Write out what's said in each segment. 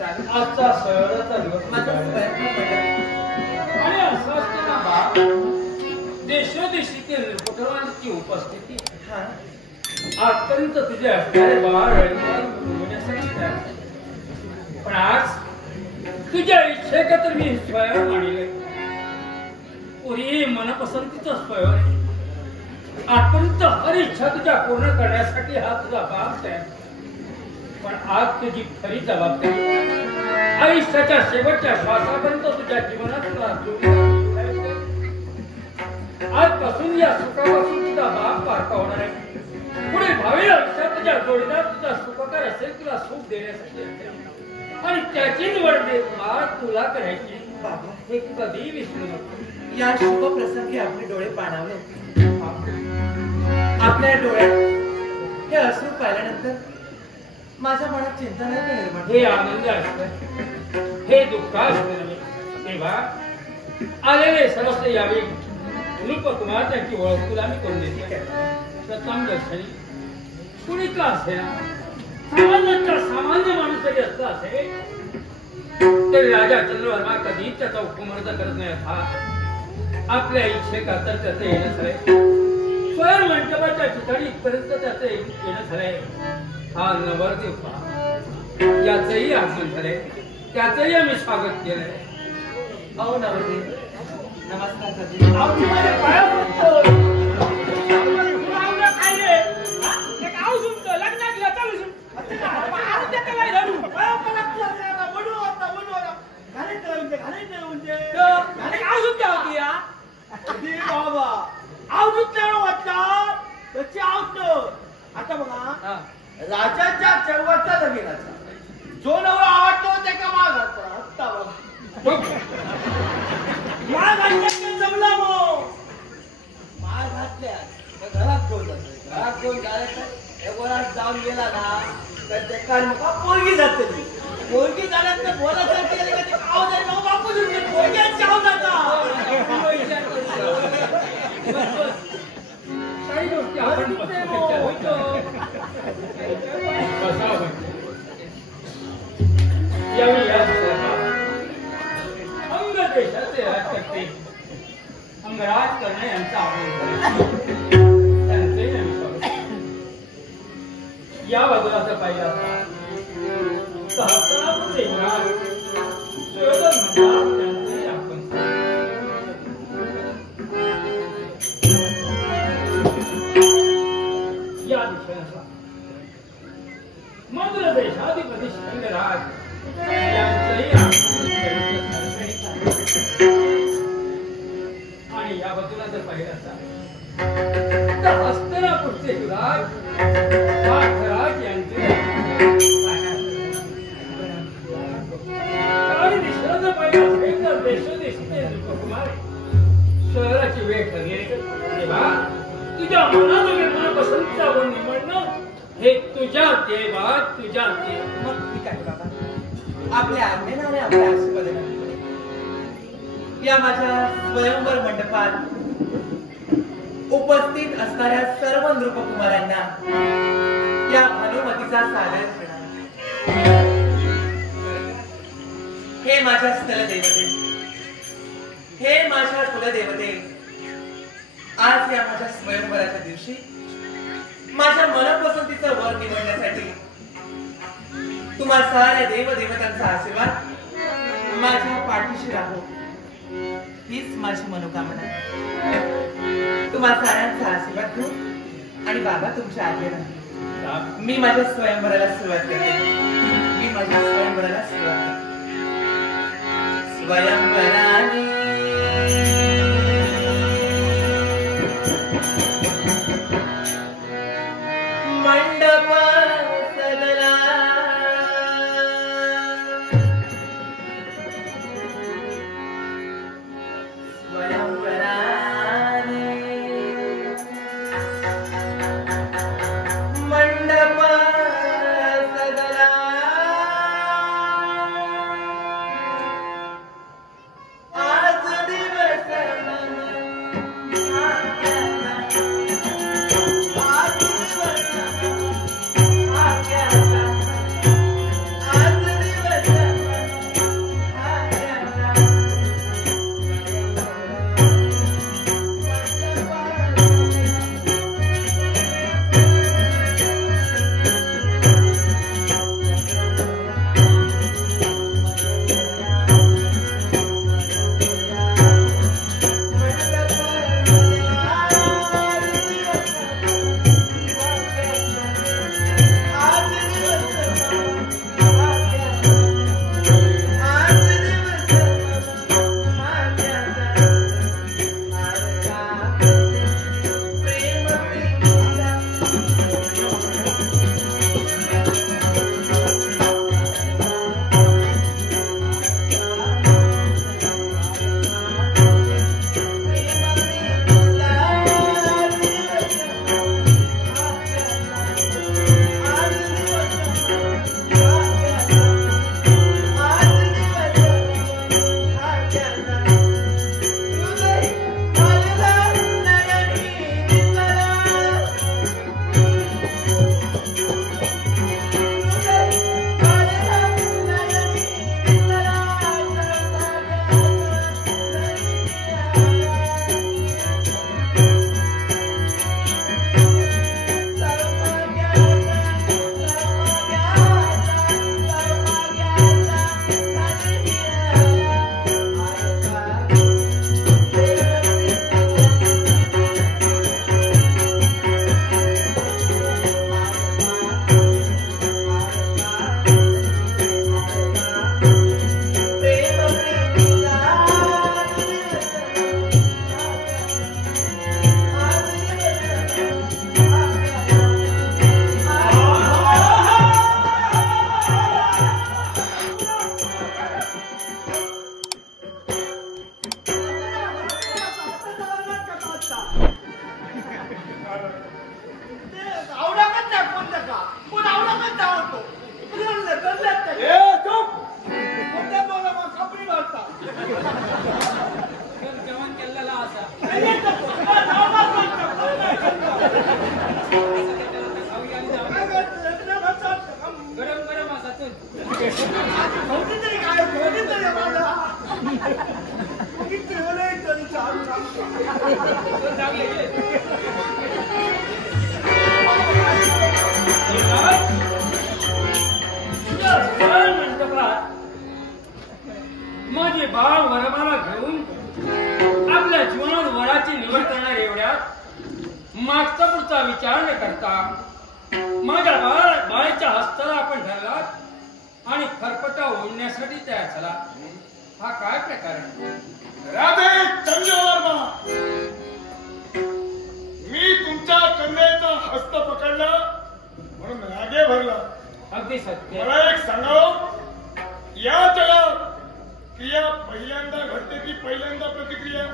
आजचा सणाचा दिवस आणि असं असताना बाप देशोदेशीतील पुत्रवांची उपस्थिती आजपर्यंत तुझ्या पण आज तुझ्या इच्छेक तर मी स्वयं मांडले पुरी मनपसंतीचं स्वयं आजपर्यंत हर इच्छा तुझ्या पूर्ण करण्यासाठी हा तुझा बाप आहे पण आज तुझी खरी जबाबदारी आयुष्याच्या शेवटच्या श्वासापर्यंत तुझ्या जीवनात आजपासून या सुखापासून तुझा बाप पारखा होणार आहे पुढे भावी आयुष्यात तुझ्या जोडीदार तुझा सुखकर असेल तुला सुख देण्यासाठी असेल आणि त्याची निवड तुला करायची बाबा हे कधी विसरू नको या शुभ प्रसंगी आपले डोळे पाणावले आपल्या डोळ्यात हे अश्रू पाहिल्यानंतर माझ्या मनात चिंता नाही निर्माण हे आनंद असतं हे दुःख असतं तेव्हा आलेले सर्वस्व यावे रूपकुमार त्यांची ओळख तुला मी करून देते प्रथम दर्शनी कुणी का असेल सामान्य माणूस जरी असला असेल तरी राजा चंद्रवर्मा कधीच त्याचा उपमर्द करत नाही हा आपल्या इच्छेखातर त्याचं येणं झालंय स्वयं मंडपाच्या ठिकाणी इथपर्यंत त्याचं येणं झालंय हा नवरदेव पहा याचंही आगमन झालंय त्याचंही आम्ही स्वागत केलंय अहो नवरदेव नमस्कार आता बघा राजाच्या चळवळचा लगीनाचा जो नवरा आवडतो त्याचा मागाचा हत्ता माळ घातल्या जमला मग माळ घातल्या घरात घेऊन जातो घरात घेऊन जायचं वरात जाऊन गेला ना तर ते काय मग पोरगी जाते पोरगी झाल्यानंतर बोलायचं केलं का ते आव जाईल मग बापू पोरग्यात चाव जाता काही गोष्टी आपण अंग देशाचे राजकर्ते अंगराज करणे यांचा त्यांचे या बाजूला जर पाहिलं असता सहस्रापुर देवराज सुयोधन म्हणतात त्यांचे आपण या दिशेला मधुर देशाधिपती शिंगराज यांचंही आणि या बाजूला जर पाहिलं असता तर हस्तिनापूरचे युवराज पार्थराज यांचे आणि दिशेला जर पाहिलं असेल तर देशोदेशीचे रूपकुमार शहराची वेळ ठरली तेव्हा तुझ्या मनाजोगे मनपसंतीचा वर निवडणं हे तुझ्या देवा तुझ्या मग ठीक आहे बाबा आपल्या आज्ञेने आणि आपल्या आशीर्वादाने या माझ्या स्वयंवर मंडपात उपस्थित असणाऱ्या सर्व नृपकुमारांना या भानुमतीचा सादर करणार हे माझ्या स्थलदेवते हे माझ्या कुलदेवते आज या माझ्या स्वयंवराच्या दिवशी माझ्या मनपसंतीचं वर निवडण्यासाठी तुम्हा साऱ्या देवदेवतांचा आशीर्वाद माझ्या पाठीशी राहो हीच माझी मनोकामना तुम्हा साऱ्यांचा आशीर्वाद घेऊ आणि बाबा तुमच्या आज्ञेने मी माझ्या स्वयंवराला सुरुवात करते मी माझ्या स्वयंवराला सुरुवात करते स्वयंवराने मंडप सजला स्वयंवराने मंडप सजला कोणीतरी काय कोणीतरी मला मी ठेवलंय तरी चालू माझे बाळ वरमाला घेऊन आपल्या जीवनात वराची निवड करणार एवढ्यात मागचा पुढचा विचार न करता माझ्या बाळाच्या हस्ताला आपण धरला आणि खरपटा ओढण्यासाठी तयार झाला. हा काय प्रकार आहे? राधे चंद्रवर्मा, मी तुमच्या कन्येचा हस्त पकडला म्हणून रागे भरला. अगदी सत्य. मला एक सांगावं, या जगात क्रिया पहिल्यांदा घडते की पहिल्यांदा प्रतिक्रिया?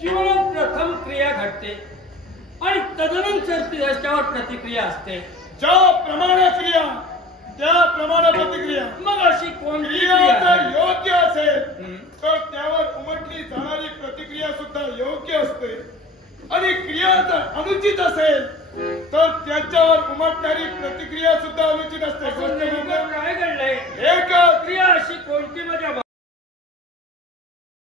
जीवनात प्रथम क्रिया घडते आणि तदनंतर त्याच्यावर प्रतिक्रिया असते. ज्या प्रमाणे क्रिया त्याप्रमाणे प्रतिक्रिया. मग अशी कोणती क्रिया क्रिया जर आहे? योग्य असेल तर त्यावर उमटली जाणारी प्रतिक्रिया सुद्धा योग्य असते आणि क्रिया जर अनुचित असेल तर त्याच्यावर उमटणारी प्रतिक्रिया सुद्धा अनुचित असते. असं नेमकं काय घडलंय? एक क्रिया अशी कोणती माझ्या